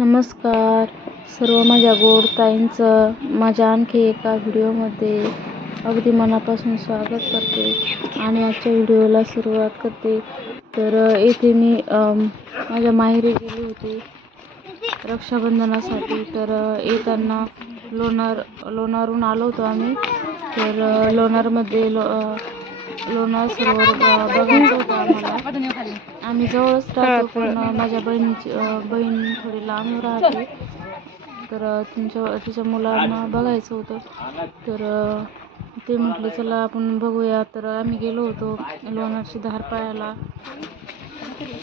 नमस्कार सर्व माझ्या गोड ताईंचं माझ्या आणखी एका व्हिडिओमध्ये अगदी मनापासून स्वागत करते आणि आजच्या व्हिडिओला सुरुवात करते. तर येथे मी माझ्या माहेरी गेली होती रक्षाबंधनासाठी. तर येताना लोणारहून आलो होतो आम्ही. तर लोणारमध्ये लोणार सरोवर बघायचं होतं आम्हाला. आम्ही जवळच राहतो पण माझ्या बहीण थोडी लांब राहते. तर तिच्या मुलांना बघायचं होतं. तर ते म्हटले चला आपण बघूया. तर आम्ही गेलो होतो लोणारची धार पाहायला.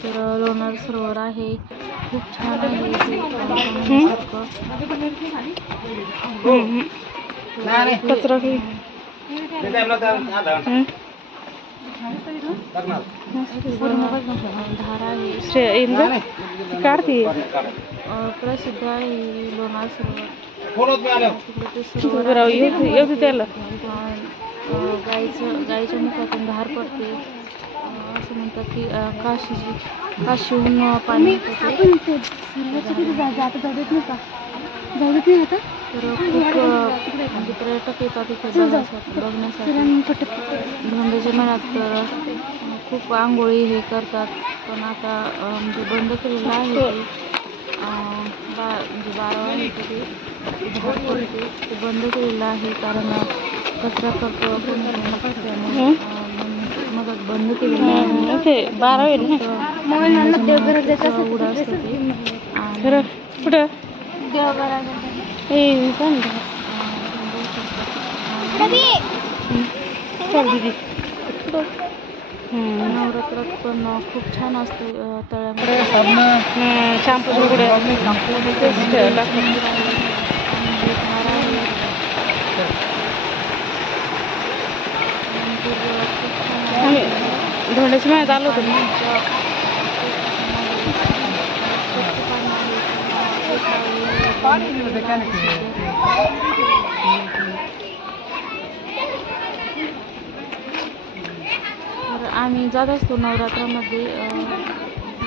तर लोणार सरोवर आहे, खूप छान आहे ते पाहण्यासारखं. धार आहे प्रसिद्ध आहे लोणार सरोवर. तिकडे ते सरोवर गाईच्या मुखातून धार पडते. असं म्हणतात की काशीहून पाणी येतं. तर खूप पर्यटक येतात इथे बघण्यासाठी. धोंड्याच्या महिन्यात तर खूप आंघोळी हे करतात, पण आता म्हणजे बंद केलेलं आहे ते. म्हणजे 12 वाजता ते धार पडते ते बंद केलेलं आहे, कारण कचरा करतो त्यामुळे मदत बंद केलेलं आहे. उघड असतं ते. कुठं नवरात्रात पण खूप छान असते तळ्यामध्ये. धोंड्याच्या महिन्यात आलो होतो. तर आम्ही जात असतो नवरात्रामध्ये.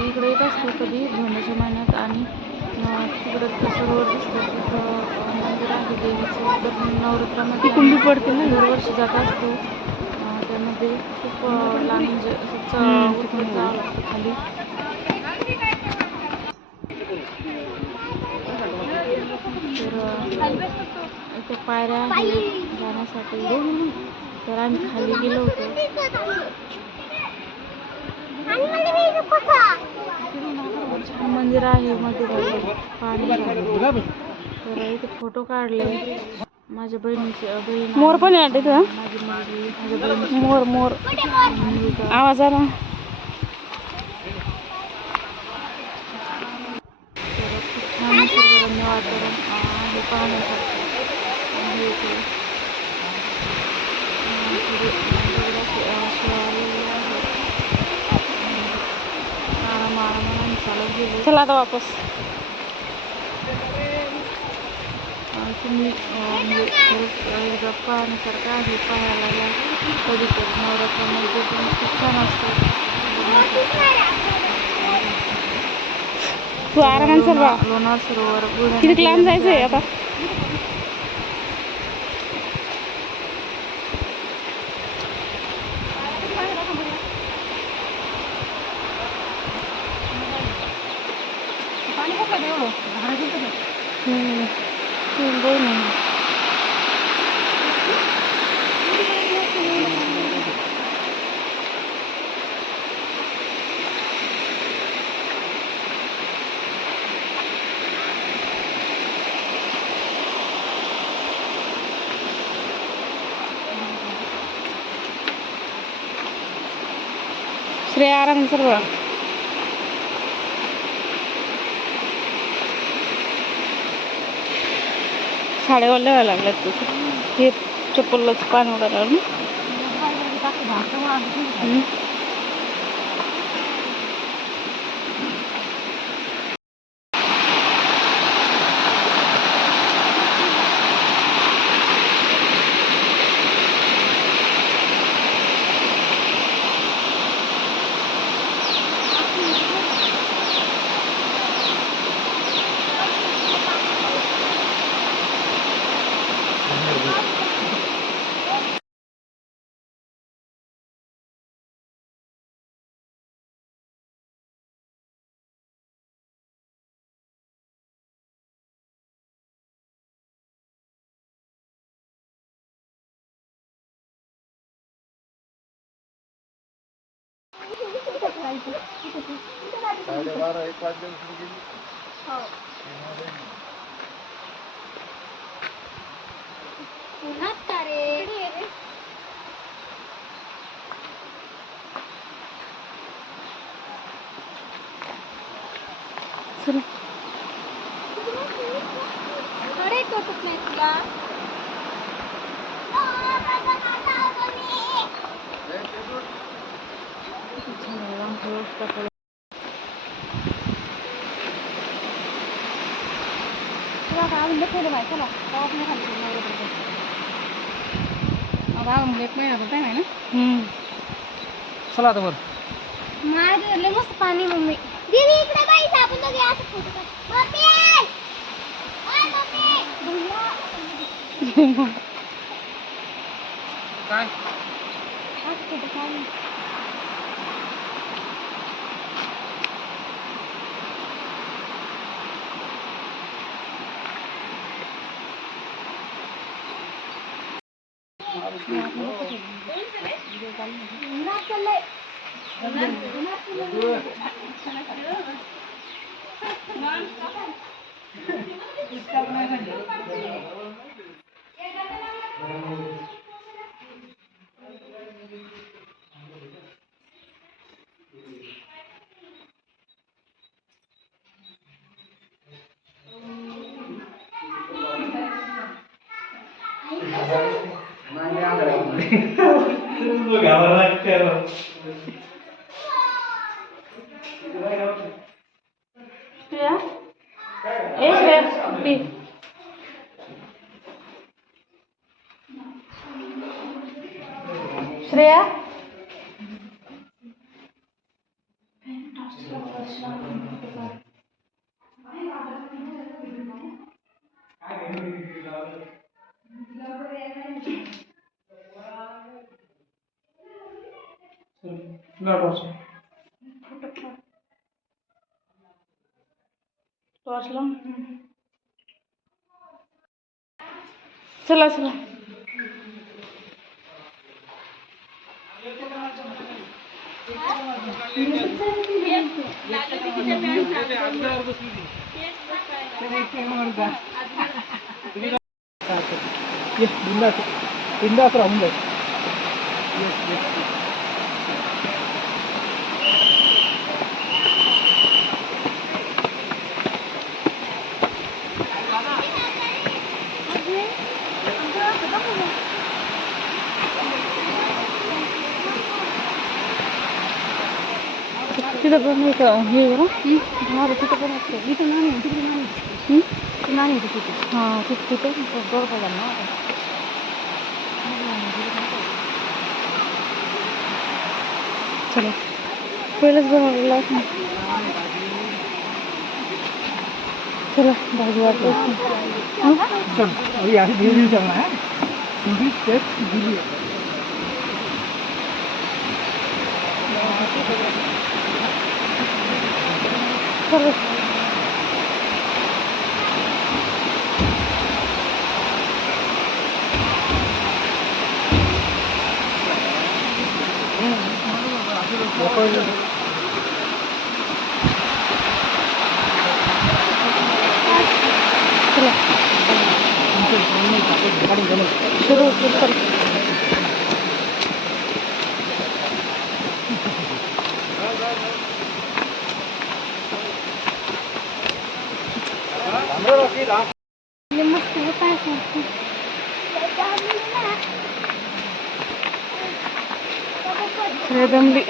इकडे येत असतो कधी धोंड्याच्या महिन्यात. आणि तिकडं सरोवर दिसतं, तिथं मंदिर आहे देवीचं. तर नवरात्रामध्ये दरवर्षी जात असतो. त्यामध्ये खूप लांब म्हणजे उतरत जावं लागतं खाली. तर इथे पायऱ्या आहेत जाण्यासाठी. तर आम्ही खाली गेलो होतो. छान मंदिर आहे मध्ये पाणी. तर इथे फोटो काढले. माझ्या बहीण मोर पण आहे माझी मुलगी, माझ्या बहिणीची मोर आवाज आला. तर खूप छान निसर्गरम्य वातावरण आहे पाहण्यासारखं आहे इथे. चालत गेलो. चला आता वापस. तुम्ही म्हणजे खरंच पाहण्यासारखं आहे पाहायला या कधीतरी. नवरात्रामध्ये पण खूप छान असतं. तू आरामात लोणार सरोवर किती लांब जायचंय आता. श्रेया आराम सर्व. साड्या वाल्या व्हायला लागल्यात तिथे. हे चप्पलच पाणी उडालं ना. 1:30 वाजले चला चला आता वर माझे मस्त पाणी मम्मी दीदी इकडे बाई आपण दोघे असं फोटो काढ मम्मी ओय मम्मी काय असं फोटो काढ श्रेया चला चला बिंदास राहून जाईल तिथं पण हे बरं तिथं पण असतं इथं नाही तिकडे नाही नाही तिथे हां तिथे बरोबर ना चला पहिलंच बनवलेलं आहे चला भाजी वाटते चल अभी आगे धीरे धीरे चलना है पूरी स्टेप धीरे चलो शुरू कर मस्त होत आहे दमली